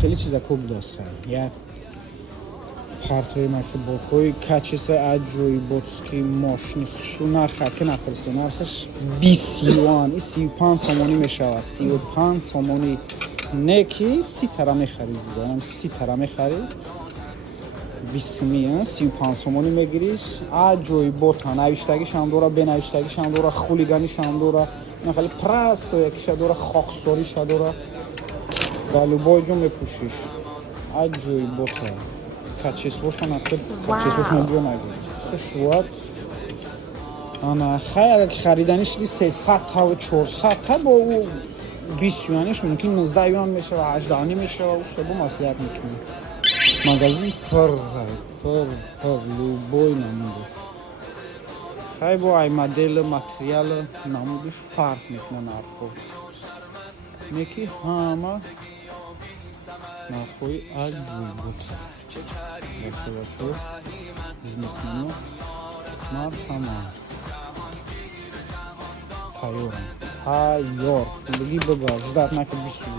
خیلی چیزا خوب دوست خواهد یا پارتوی مفید بکوی کچیس اجوی بوتسکی ماشنی خشو نرخه که نپرسه نرخش 20 یوان این 35 سومونی میشه 35 سومونی نکی 30 ترا میخرید دیگه 30 ترا میخرید 20 میلیون 35 سومونی میگیریش اجوی بوتا نوشتگیش هم دورا بنوشتگیش هم دورا خولیگانیش هم دورا این خیلی پرست و یکیش دورا خاکسوریش دورا بالوبای جون میپوشیش اجوی بوتا کچیس باشن اکتر کچیس باشن بیو نگیرید خشوات آنا خیلی اگه خریدنیش دی 300 تا و 400 تا با او 20 یوانیش ممکن 19 یوان میشه و 18 میشه و شبو مسئولیت میکنه مغازین پر لوبوی نمودش خیلی با ای مدل متریال نمودش فرق میکنه نرخو میکی همه نرخوی اجوی بود باشو بیزنسمنو مرحمه تایار بگی بگاه جدت نکن بیسوی